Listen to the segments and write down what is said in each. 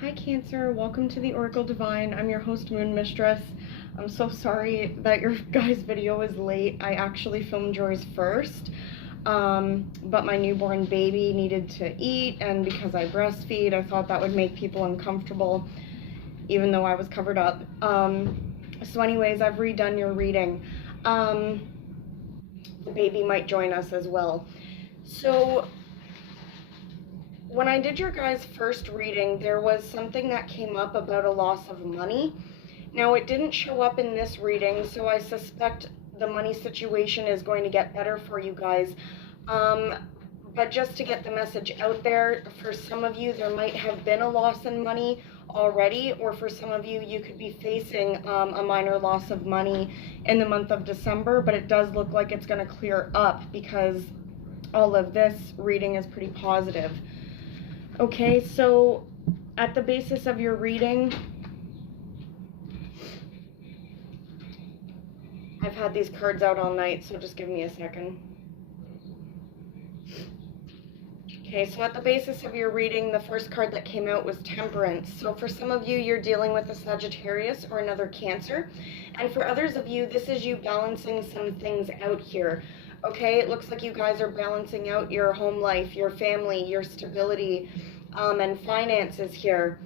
Hi Cancer, welcome to the Oracle Divine. I'm your host, Moon Mistress. I'm so sorry that your guys' video is late. I actually filmed yours first, but my newborn baby needed to eat, and because I breastfeed, I thought that would make people uncomfortable, even though I was covered up. So anyways, I've redone your reading. The baby might join us as well. So when I did your guys' first reading, there was something that came up about a loss of money. Now, it didn't show up in this reading, so I suspect the money situation is going to get better for you guys. But just to get the message out there, for some of you, there might have been a loss in money already, or for some of you, you could be facing a minor loss of money in the month of December, but it does look like it's going to clear up because all of this reading is pretty positive. Okay, so at the basis of your reading, I've had these cards out all night, so just give me a second. Okay, so at the basis of your reading, the first card that came out was Temperance. So for some of you, you're dealing with a Sagittarius or another Cancer. And for others of you, this is you balancing some things out here. Okay, it looks like you guys are balancing out your home life, your family, your stability, and finances here.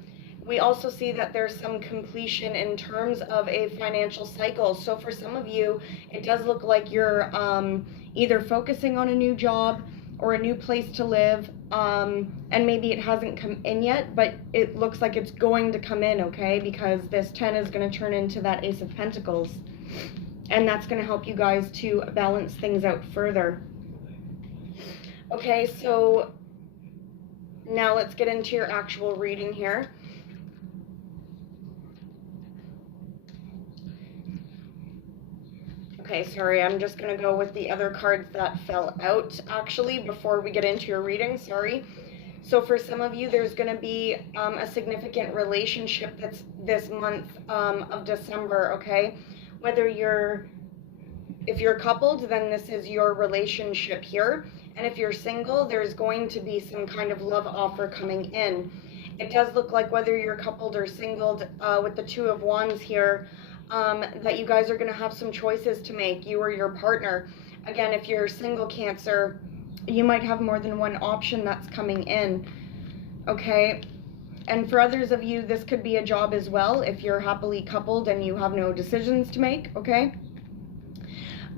We also see that there's some completion in terms of a financial cycle. So for some of you, it does look like you're either focusing on a new job or a new place to live, and maybe it hasn't come in yet, but it looks like it's going to come in, okay? Because this 10 is going to turn into that Ace of Pentacles. And that's going to help you guys to balance things out further. Okay, so now let's get into your actual reading here. Okay, sorry, I'm just going to go with the other cards that fell out, actually, before we get into your reading, sorry. So for some of you, there's going to be a significant relationship that's this month of December, okay? If you're coupled, then this is your relationship here. And if you're single, there's going to be some kind of love offer coming in. It does look like whether you're coupled or singled, with the Two of Wands here, that you guys are going to have some choices to make, you or your partner. Again, if you're single Cancer, you might have more than one option that's coming in, okay? And for others of you, this could be a job as well, if you're happily coupled and you have no decisions to make, okay?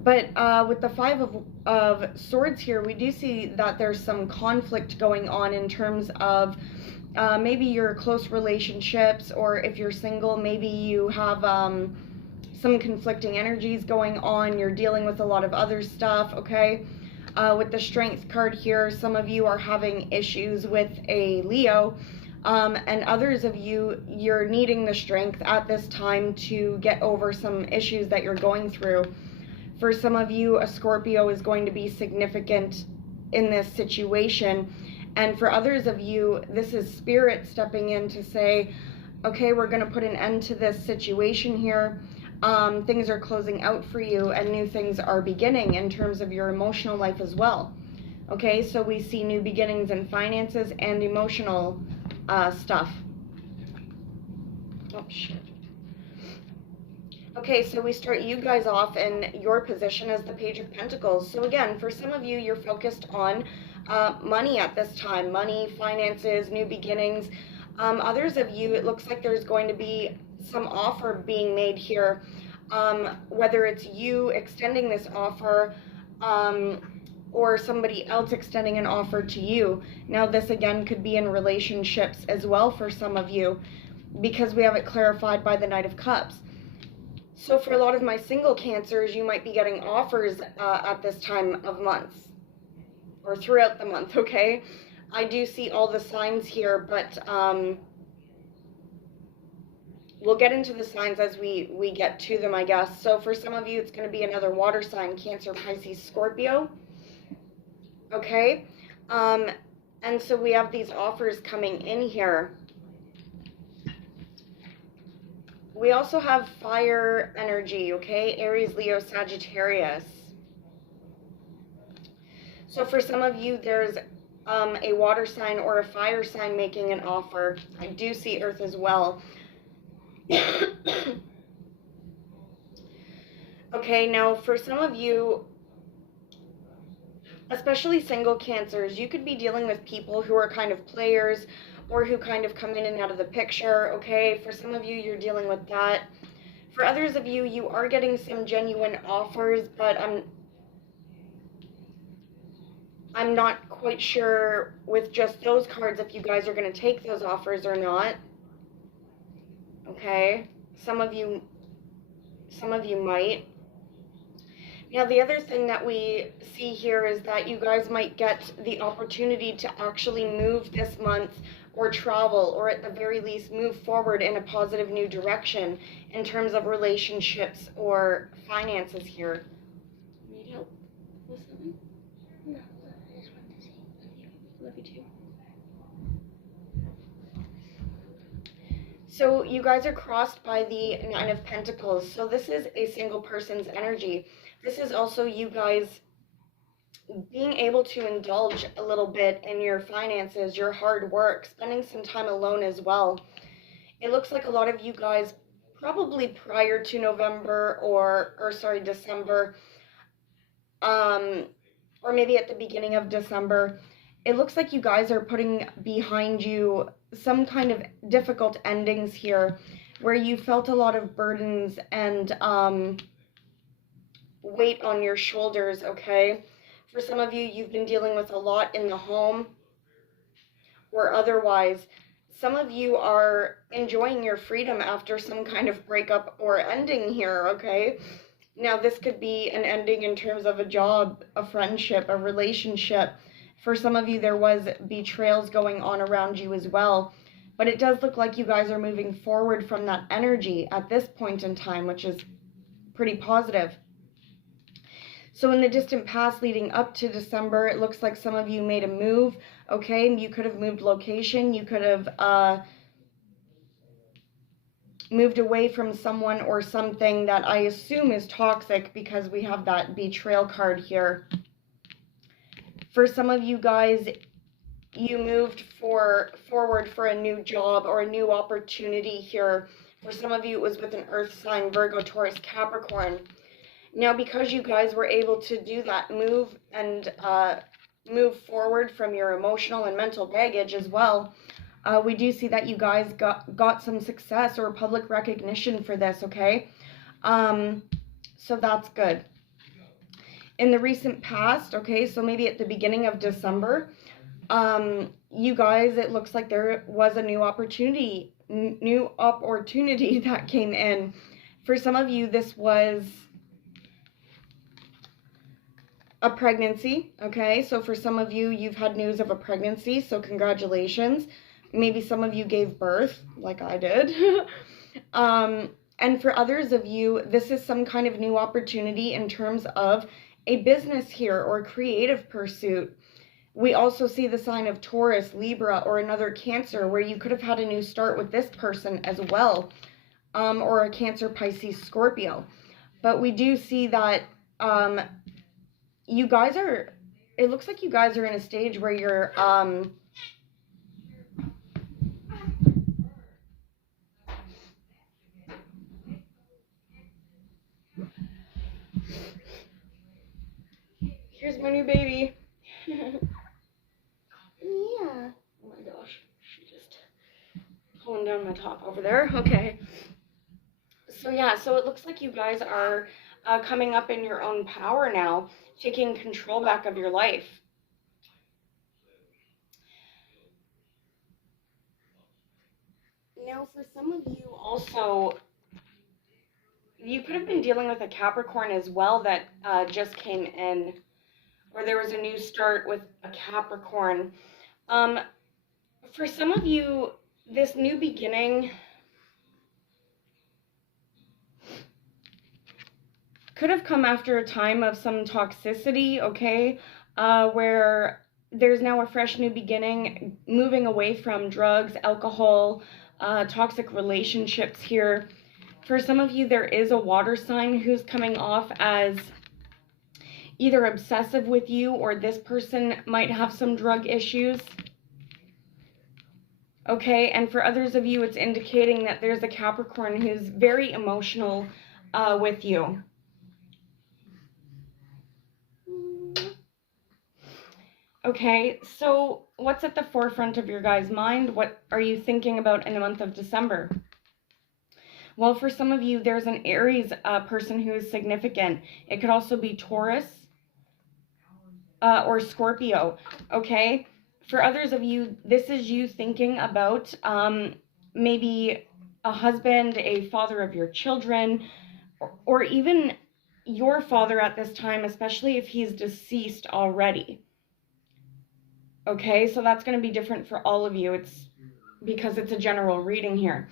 But with the Five of Swords here, we do see that there's some conflict going on in terms of maybe your close relationships, or if you're single, maybe you have some conflicting energies going on. You're dealing with a lot of other stuff, okay? With the Strength card here, some of you are having issues with a Leo, and others of you, you're needing the strength at this time to get over some issues that you're going through. For some of you, a Scorpio is going to be significant in this situation. And for others of you, this is Spirit stepping in to say, okay, we're going to put an end to this situation here. Things are closing out for you and new things are beginning in terms of your emotional life as well. Okay, so we see new beginnings in finances and emotional stuff. Oh, shit. Okay, so we start you guys off in your position as the Page of Pentacles. So again, for some of you, you're focused on money at this time. Money, finances, new beginnings. Others of you, it looks like there's going to be some offer being made here. Whether it's you extending this offer, or somebody else extending an offer to you. Now this again could be in relationships as well for some of you, because we have it clarified by the Knight of Cups. So for a lot of my single Cancers, you might be getting offers at this time of month, or throughout the month, okay? I do see all the signs here, but we'll get into the signs as we get to them, I guess. So for some of you, it's going to be another water sign, Cancer, Pisces, Scorpio. Okay? And so we have these offers coming in here. We also have fire energy, okay? Aries, Leo, Sagittarius. So for some of you, there's a water sign or a fire sign making an offer. I do see Earth as well. Okay, now for some of you, especially single Cancers, you could be dealing with people who are kind of players or who kind of come in and out of the picture, okay? For some of you, you're dealing with that. For others of you, you are getting some genuine offers, but I'm not quite sure with just those cards if you guys are going to take those offers or not. Okay? Some of you might. Now, the other thing that we see here is that you guys might get the opportunity to actually move this month or travel, or at the very least move forward in a positive new direction in terms of relationships or finances here. Need help with something? No, I just wanted to say love you too. So you guys are crossed by the Nine of Pentacles. So this is a single person's energy. This is also you guys being able to indulge a little bit in your finances, your hard work, spending some time alone as well. It looks like a lot of you guys probably prior to November or December, or maybe at the beginning of December, it looks like you guys are putting behind you some kind of difficult endings here where you felt a lot of burdens and weight on your shoulders, okay? For some of you, you've been dealing with a lot in the home or otherwise. Some of you are enjoying your freedom after some kind of breakup or ending here, okay? Now, this could be an ending in terms of a job, a friendship, a relationship. For some of you, there was betrayals going on around you as well. But it does look like you guys are moving forward from that energy at this point in time, which is pretty positive. So in the distant past leading up to December, it looks like some of you made a move, okay? You could have moved location. You could have moved away from someone or something that I assume is toxic because we have that betrayal card here. For some of you guys, you moved forward for a new job or a new opportunity here. For some of you, it was with an earth sign, Virgo, Taurus, Capricorn. Now, because you guys were able to do that move and move forward from your emotional and mental baggage as well, we do see that you guys got some success or public recognition for this, okay? So that's good. In the recent past, okay, so maybe at the beginning of December, you guys, it looks like there was a new opportunity that came in. For some of you, this was a pregnancy, okay? So for some of you, you've had news of a pregnancy, so congratulations. Maybe some of you gave birth, like I did. And for others of you, this is some kind of new opportunity in terms of a business here or a creative pursuit. We also see the sign of Taurus, Libra, or another Cancer where you could have had a new start with this person as well, or a Cancer, Pisces, Scorpio. But we do see that you guys are, it looks like you guys are in a stage where you're, here's my new baby. Yeah. Oh my gosh, she just pulling down my top over there. Okay. So yeah, so it looks like you guys are coming up in your own power now, taking control back of your life. Now, for some of you also, you could have been dealing with a Capricorn as well that just came in, or there was a new start with a Capricorn. For some of you, this new beginning could have come after a time of some toxicity, okay, where there's now a fresh new beginning, moving away from drugs, alcohol, toxic relationships here. For some of you, there is a water sign who's coming off as either obsessive with you, or this person might have some drug issues. Okay, and for others of you, it's indicating that there's a Capricorn who's very emotional with you. Okay, so what's at the forefront of your guys' mind? What are you thinking about in the month of December? Well, for some of you, there's an Aries person who is significant. It could also be Taurus or Scorpio, okay? For others of you, this is you thinking about maybe a husband, a father of your children, or even your father at this time, especially if he's deceased already. Okay, so that's going to be different for all of you. It's because it's a general reading here.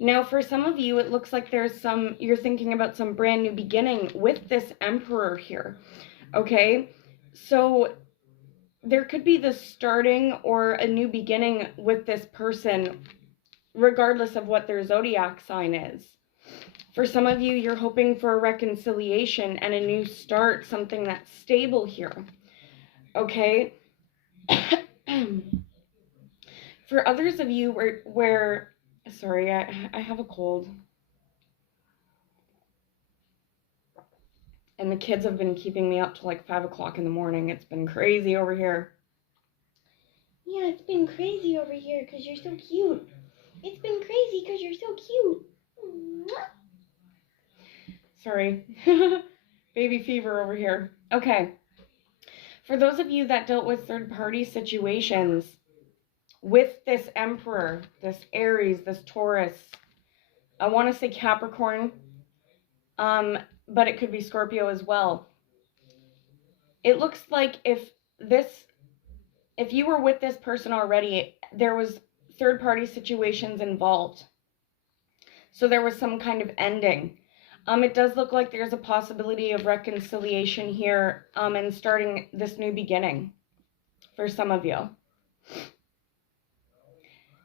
Now, for some of you, it looks like you're thinking about some brand new beginning with this Emperor here. Okay, so there could be the starting or a new beginning with this person, regardless of what their zodiac sign is. For some of you, you're hoping for a reconciliation and a new start, something that's stable here. Okay. For others of you where sorry, I have a cold. And the kids have been keeping me up till like 5 o'clock in the morning. It's been crazy over here. Yeah, it's been crazy over here because you're so cute. It's been crazy because you're so cute. Sorry. Baby fever over here. Okay. For those of you that dealt with third-party situations with this Emperor, this Aries, this Taurus, I want to say Capricorn, but it could be Scorpio as well. It looks like if you were with this person already, there was third-party situations involved. So there was some kind of ending. It does look like there's a possibility of reconciliation here and starting this new beginning for some of you.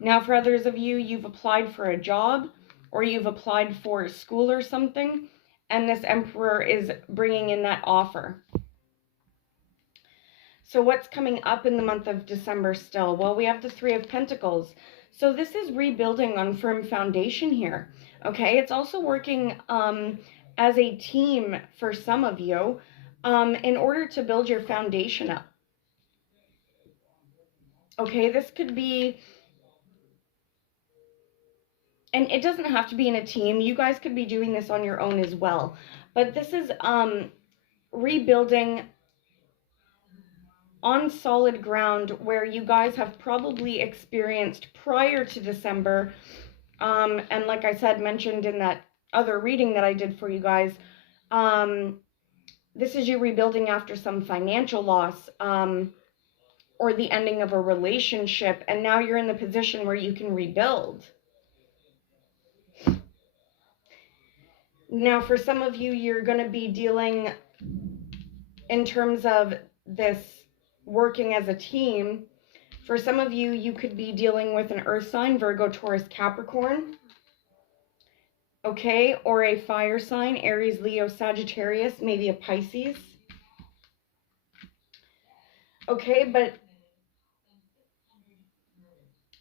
Now, for others of you, you've applied for a job or you've applied for school or something, and this Emperor is bringing in that offer. So what's coming up in the month of December still? Well, we have the Three of Pentacles. So this is rebuilding on firm foundation here. Okay, it's also working as a team for some of you in order to build your foundation up. Okay, this could be, and it doesn't have to be in a team. You guys could be doing this on your own as well. But this is rebuilding on solid ground where you guys have probably experienced prior to December. And like I said, mentioned in that other reading that I did for you guys, this is you rebuilding after some financial loss or the ending of a relationship, and now you're in the position where you can rebuild. Now, for some of you, you're going to be dealing in terms of this working as a team. For some of you, you could be dealing with an earth sign, Virgo, Taurus, Capricorn. Okay, or a fire sign, Aries, Leo, Sagittarius, maybe a Pisces. Okay, but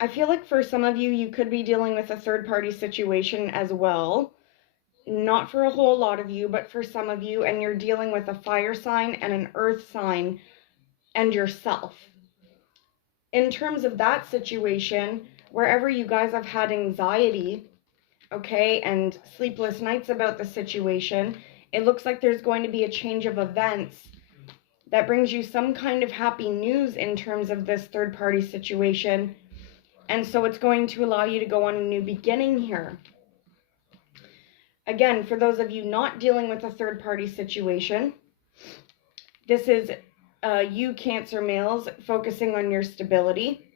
I feel like for some of you, you could be dealing with a third-party situation as well. Not for a whole lot of you, but for some of you, and you're dealing with a fire sign and an earth sign and yourself. In terms of that situation, wherever you guys have had anxiety, okay, and sleepless nights about the situation, it looks like there's going to be a change of events that brings you some kind of happy news in terms of this third-party situation. And so it's going to allow you to go on a new beginning here. Again, for those of you not dealing with a third-party situation, this is you Cancer males focusing on your stability.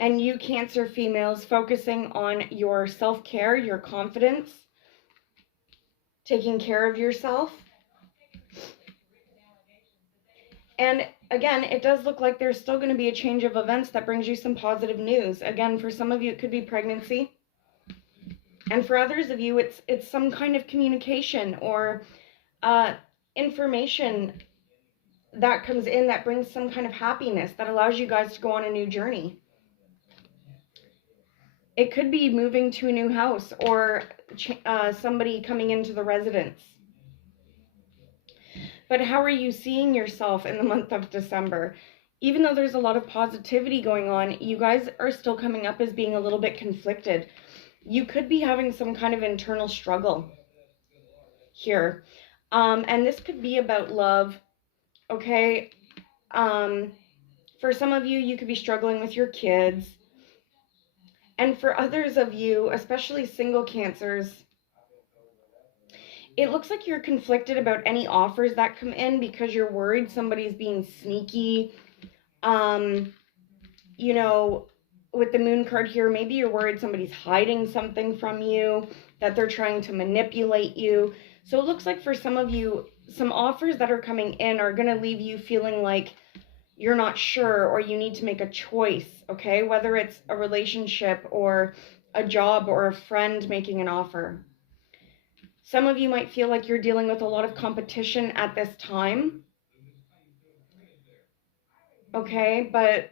And you Cancer females focusing on your self-care, your confidence, taking care of yourself. And again, it does look like there's still going to be a change of events that brings you some positive news. Again, for some of you, it could be pregnancy. And for others of you, it's some kind of communication or information that comes in that brings some kind of happiness that allows you guys to go on a new journey. It could be moving to a new house or somebody coming into the residence. But how are you seeing yourself in the month of December? Even though there's a lot of positivity going on, you guys are still coming up as being a little bit conflicted. You could be having some kind of internal struggle here. And this could be about love, okay? For some of you, you could be struggling with your kids. And for others of you, especially single Cancers, it looks like you're conflicted about any offers that come in because you're worried somebody's being sneaky. You know, with the Moon card here, maybe you're worried somebody's hiding something from you, that they're trying to manipulate you. So it looks like for some of you, some offers that are coming in are going to leave you feeling like you're not sure or you need to make a choice, okay? Whether it's a relationship or a job or a friend making an offer. Some of you might feel like you're dealing with a lot of competition at this time, okay? But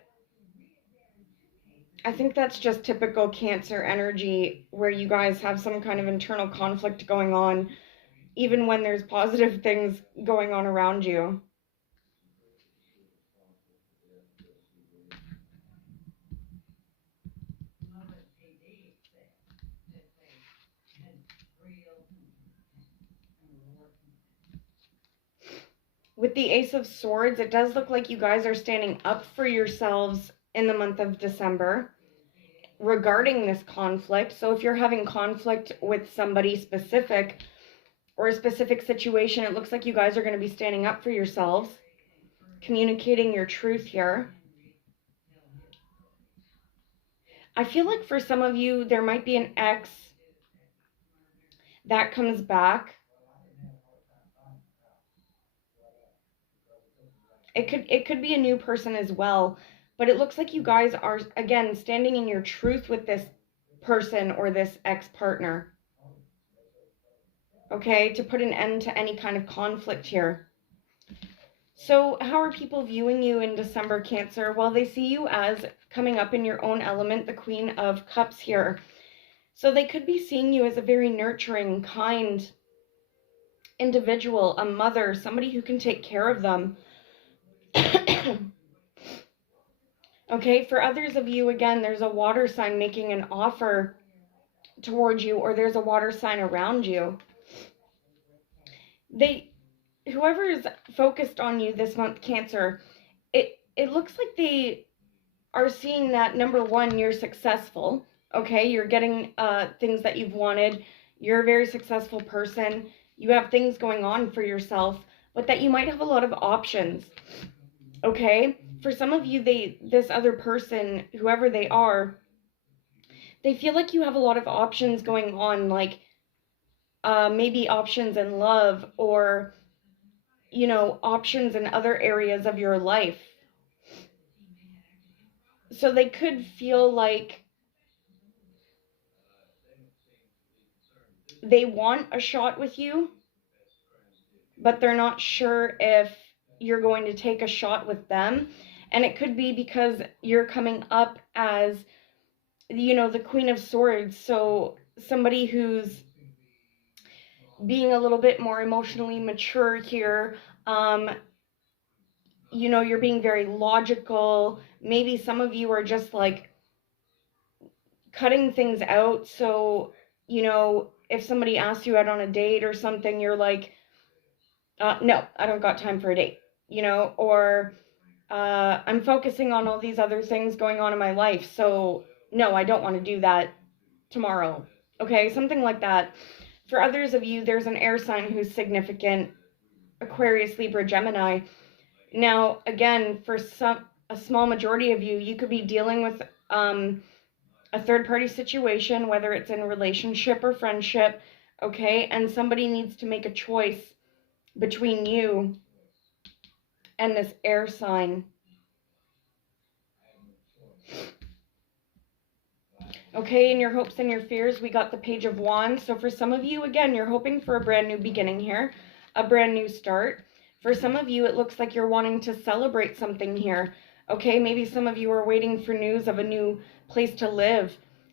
I think that's just typical Cancer energy where you guys have some kind of internal conflict going on, even when there's positive things going on around you. With the Ace of Swords, it does look like you guys are standing up for yourselves in the month of December regarding this conflict. So if you're having conflict with somebody specific or a specific situation, it looks like you guys are going to be standing up for yourselves, communicating your truth here. I feel like for some of you, there might be an ex that comes back. It could be a new person as well, but it looks like you guys are, again, standing in your truth with this person or this ex-partner. Okay, to put an end to any kind of conflict here. So how are people viewing you in December, Cancer? Well, they see you as coming up in your own element, the Queen of Cups here. So they could be seeing you as a very nurturing, kind individual, a mother, somebody who can take care of them. Okay, for others of you, again, there's a water sign making an offer towards you, or there's a water sign around you. Whoever is focused on you this month, Cancer, it looks like they are seeing that, number one, you're successful. Okay, you're getting things that you've wanted. You're a very successful person. You have things going on for yourself, but that you might have a lot of options. Okay, for some of you, this other person, whoever they are, they feel like you have a lot of options going on, like maybe options in love or, you know, options in other areas of your life. So they could feel like they want a shot with you, but they're not sure if you're going to take a shot with them. And it could be because you're coming up as, you know, the Queen of Swords. So somebody who's being a little bit more emotionally mature here. You know, you're being very logical. Maybe some of you are just like cutting things out. So, you know, if somebody asks you out on a date or something, you're like, no, I don't got time for a date, you know, or I'm focusing on all these other things going on in my life. So, no, I don't want to do that tomorrow. Okay, something like that. For others of you, there's an air sign who's significant, Aquarius, Libra, Gemini. Now, again, for a small majority of you, you could be dealing with a third-party situation, whether it's in a relationship or friendship, okay? And somebody needs to make a choice between you and this air sign. Okay, in your hopes and your fears, we got the Page of Wands. So for some of you, again, you're hoping for a brand new beginning here, a brand new start. For some of you, it looks like you're wanting to celebrate something here. Okay, maybe some of you are waiting for news of a new place to live.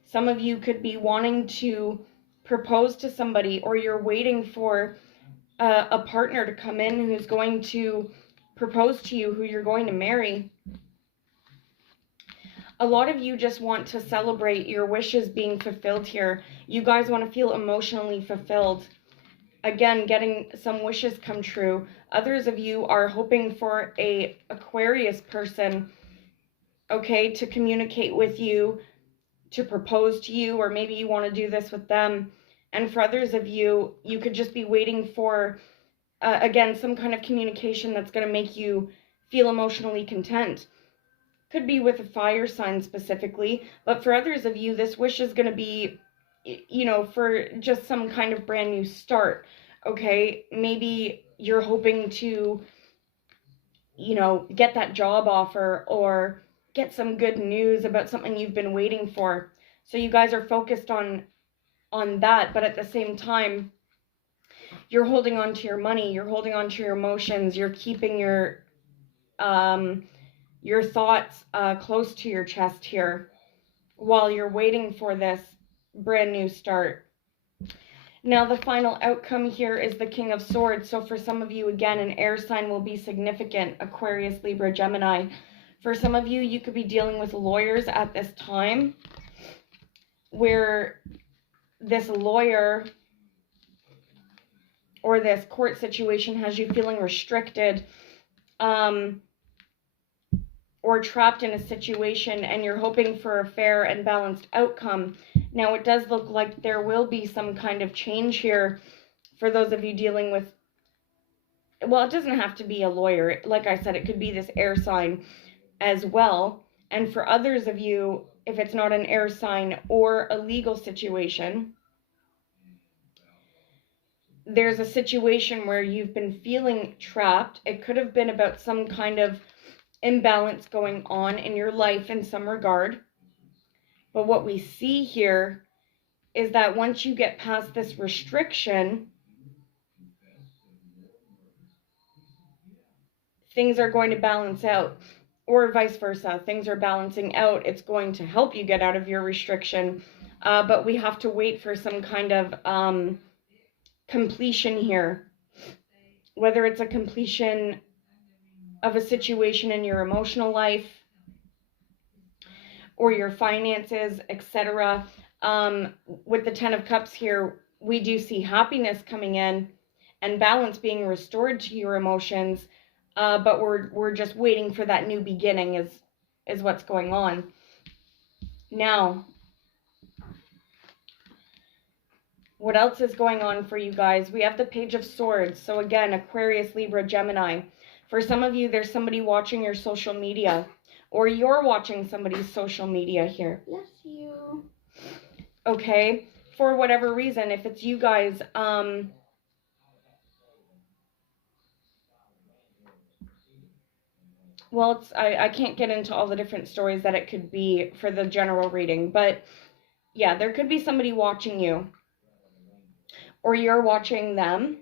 Some of you could be wanting to propose to somebody, or you're waiting for a partner to come in who's going to propose to you, who you're going to marry. A lot of you just want to celebrate your wishes being fulfilled here. You guys want to feel emotionally fulfilled. Again, getting some wishes come true. Others of you are hoping for a Aquarius person, okay, to communicate with you, to propose to you, or maybe you want to do this with them. And for others of you, you could just be waiting for, again, some kind of communication that's going to make you feel emotionally content. Could be with a fire sign specifically, but for others of you, this wish is going to be, you know, for just some kind of brand new start. Okay, maybe you're hoping to, you know, get that job offer or get some good news about something you've been waiting for. So you guys are focused on that, but at the same time, you're holding on to your money, you're holding on to your emotions, you're keeping your thoughts close to your chest here while you're waiting for this brand new start. Now, the final outcome here is the King of Swords. So for some of you, again, an air sign will be significant. Aquarius, Libra, Gemini. For some of you, you could be dealing with lawyers at this time, where this lawyer or this court situation has you feeling restricted, or trapped in a situation, and you're hoping for a fair and balanced outcome. Now, it does look like there will be some kind of change here for those of you dealing with, well, it doesn't have to be a lawyer. Like I said, it could be this air sign as well. And for others of you, if it's not an air sign or a legal situation, there's a situation where you've been feeling trapped. It could have been about some kind of imbalance going on in your life in some regard. But what we see here is that once you get past this restriction, things are going to balance out, or vice versa. Things are balancing out. It's going to help you get out of your restriction, but we have to wait for some kind of completion here, whether it's a completion of a situation in your emotional life or your finances, etc. With the Ten of Cups here, we do see happiness coming in and balance being restored to your emotions, but we're just waiting for that new beginning is what's going on. Now, what else is going on for you guys? We have the Page of Swords. So again, Aquarius, Libra, Gemini. For some of you, there's somebody watching your social media, or you're watching somebody's social media here. Bless you. Okay, for whatever reason, if it's you guys, well, I can't get into all the different stories that it could be for the general reading, but yeah, there could be somebody watching you, or you're watching them.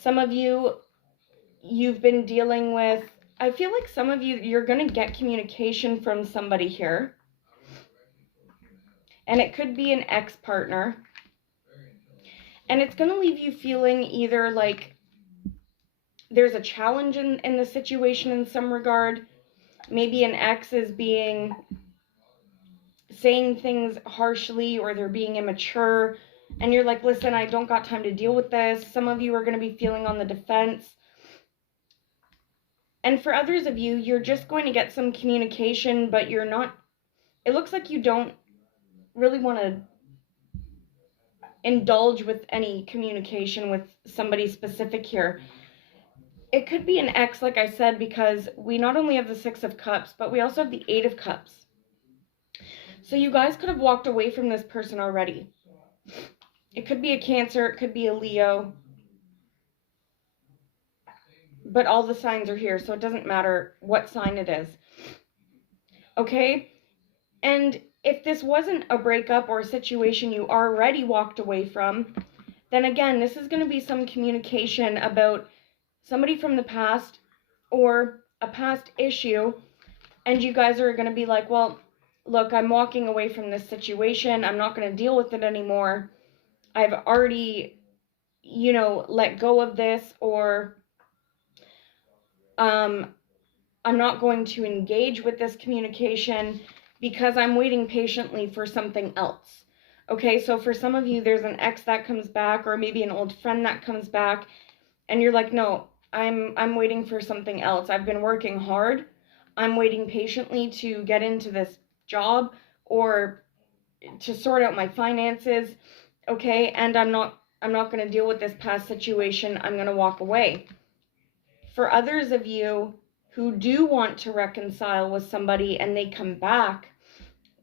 Some of you, you've been dealing with, I feel like some of you, you're going to get communication from somebody here. And it could be an ex-partner. And it's going to leave you feeling either like there's a challenge in the situation in some regard. Maybe an ex is saying things harshly, or they're being immature. And you're like, listen, I don't got time to deal with this. Some of you are going to be feeling on the defense. And for others of you, you're just going to get some communication, but you're not, it looks like you don't really want to indulge with any communication with somebody specific here. It could be an ex, like I said, because we not only have the Six of Cups, but we also have the Eight of Cups. So you guys could have walked away from this person already. It could be a Cancer, it could be a Leo. But all the signs are here, so it doesn't matter what sign it is. Okay? And if this wasn't a breakup or a situation you already walked away from, then again, this is going to be some communication about somebody from the past or a past issue, and you guys are going to be like, well, look, I'm walking away from this situation. I'm not going to deal with it anymore. I've already, let go of this, or I'm not going to engage with this communication because I'm waiting patiently for something else. Okay, so for some of you, there's an ex that comes back, or maybe an old friend that comes back, and you're like, no, I'm waiting for something else. I've been working hard. I'm waiting patiently to get into this job or to sort out my finances. Okay, and I'm not going to deal with this past situation. I'm going to walk away. For others of you who do want to reconcile with somebody and they come back,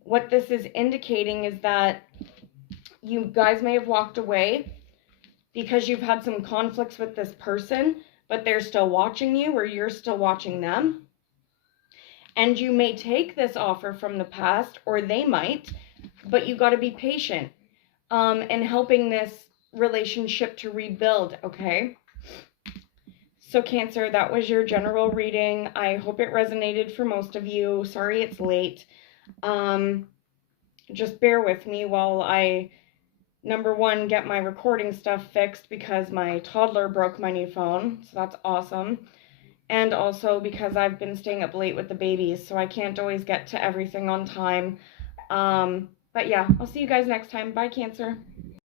what this is indicating is that you guys may have walked away because you've had some conflicts with this person, but they're still watching you, or you're still watching them. And you may take this offer from the past, or they might, but you got to be patient in helping this relationship to rebuild, okay? So Cancer, that was your general reading. I hope it resonated for most of you. Sorry it's late. Just bear with me while I, number one, get my recording stuff fixed because my toddler broke my new phone. So that's awesome. And also because I've been staying up late with the babies, so I can't always get to everything on time. But yeah, I'll see you guys next time. Bye, Cancer.